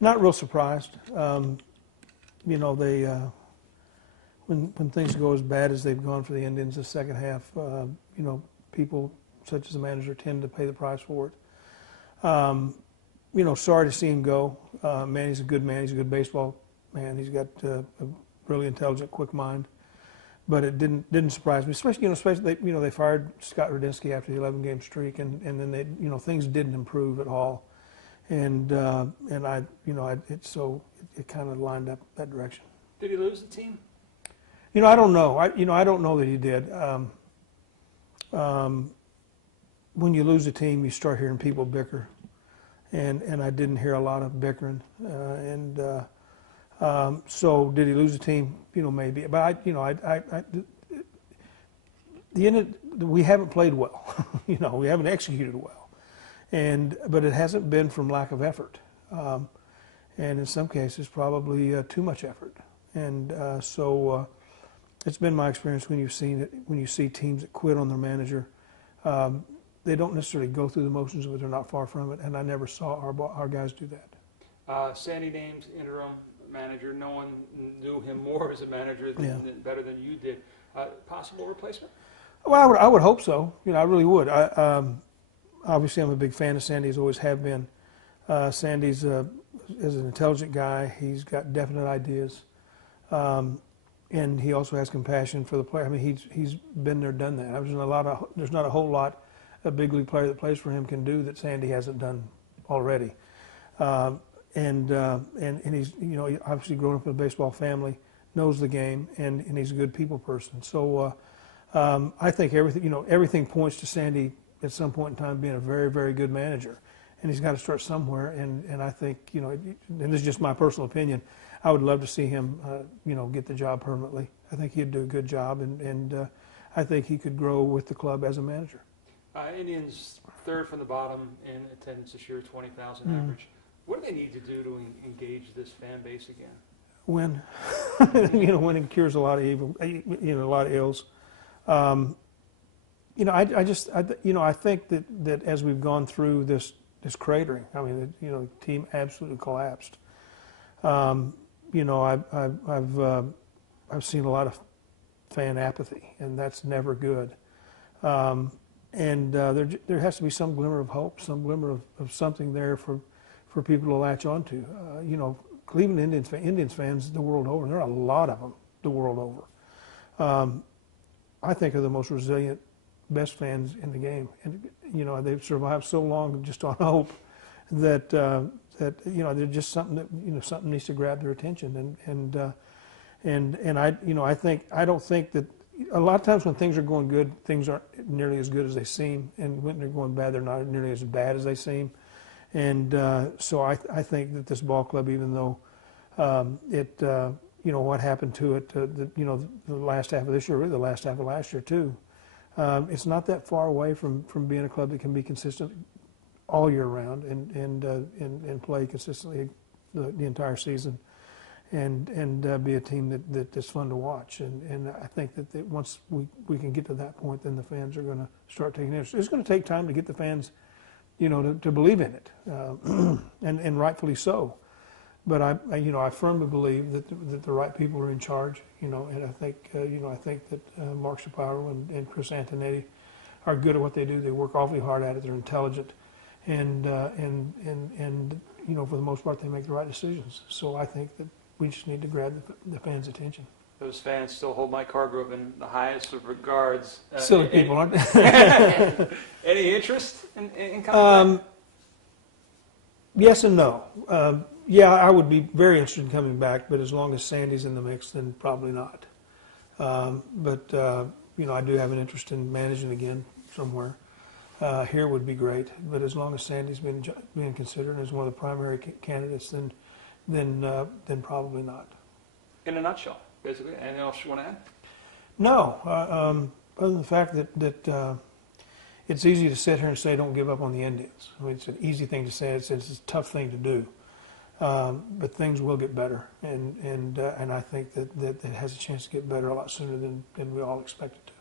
Not real surprised. You know, they when things go as bad as they've gone for the Indians the second half, you know, people such as the manager tend to pay the price for it. You know, sorry to see him go. Manny's a good man. He's a good baseball man. He's got a really intelligent, quick mind. But it didn't surprise me, especially they fired Scott Radinsky after the 11-game streak, and then they, you know, things didn't improve at all, and it kind of lined up that direction. Did he lose the team? You know, I don't know. I don't know that he did. When you lose a team, you start hearing people bicker, and I didn't hear a lot of bickering, so did he lose the team? You know, maybe. But we haven't played well. You know, we haven't executed well, but it hasn't been from lack of effort, and in some cases probably too much effort. And so it's been my experience when you see teams that quit on their manager, they don't necessarily go through the motions, but they're not far from it. And I never saw our guys do that. Sandy named interim manager. No one knew him more as a manager better than you did. Possible replacement? Well, I would hope so. You know, I really would. Obviously, I'm a big fan of Sandy. He's always have been. Sandy's is an intelligent guy. He's got definite ideas, and he also has compassion for the player. I mean, he's been there, done that. There's not a whole lot a big league player that plays for him can do that Sandy hasn't done already. And he's, you know, obviously grown up in a baseball family, knows the game, and he's a good people person. So I think everything points to Sandy at some point in time being a very, very good manager, and he's got to start somewhere. And I think, you know, and this is just my personal opinion, I would love to see him, you know, get the job permanently. I think he'd do a good job, and I think he could grow with the club as a manager. Indians third from the bottom in attendance this year, 20,000 average. What do they need to do to engage this fan base again? Win. You know, winning cures a lot of evil. You know, a lot of ills. You know, I think that as we've gone through this cratering, I mean, you know, the team absolutely collapsed. You know, I've seen a lot of fan apathy, and that's never good. And there has to be some glimmer of hope, some glimmer of something there for people to latch onto. You know, Cleveland Indians fans the world over, and there are a lot of them the world over. I think are the most resilient, best fans in the game, and you know they've survived so long just on hope that you know they're just something that, you know, something needs to grab their attention, and I don't think that. A lot of times when things are going good, things aren't nearly as good as they seem, and when they're going bad, they're not nearly as bad as they seem. And so I think that this ball club, even though you know, what happened to it, you know, the last half of this year, really the last half of last year too, it's not that far away from being a club that can be consistent all year round and play consistently the entire season. And be a team that's fun to watch. And I think that once we can get to that point, then the fans are going to start taking interest. It's going to take time to get the fans, you know, to believe in it, and rightfully so. But I firmly believe that the right people are in charge, you know, and I think that Mark Shapiro and Chris Antonetti are good at what they do. They work awfully hard at it. They're intelligent, and you know, for the most part, they make the right decisions. So I think that we just need to grab the fans' attention. Those fans still hold Mike Hargrove in the highest of regards. Silly people, aren't they? Any interest in coming back? Yes and no. Yeah, I would be very interested in coming back, but as long as Sandy's in the mix, then probably not. But you know, I do have an interest in managing again somewhere. Here would be great, but as long as Sandy's being considered as one of the primary candidates, then probably not. In a nutshell, basically. Anything else you want to add? No, other than the fact that it's easy to sit here and say don't give up on the Indians. I mean, it's an easy thing to say. It's a tough thing to do. But things will get better, and I think that it has a chance to get better a lot sooner than we all expect it to.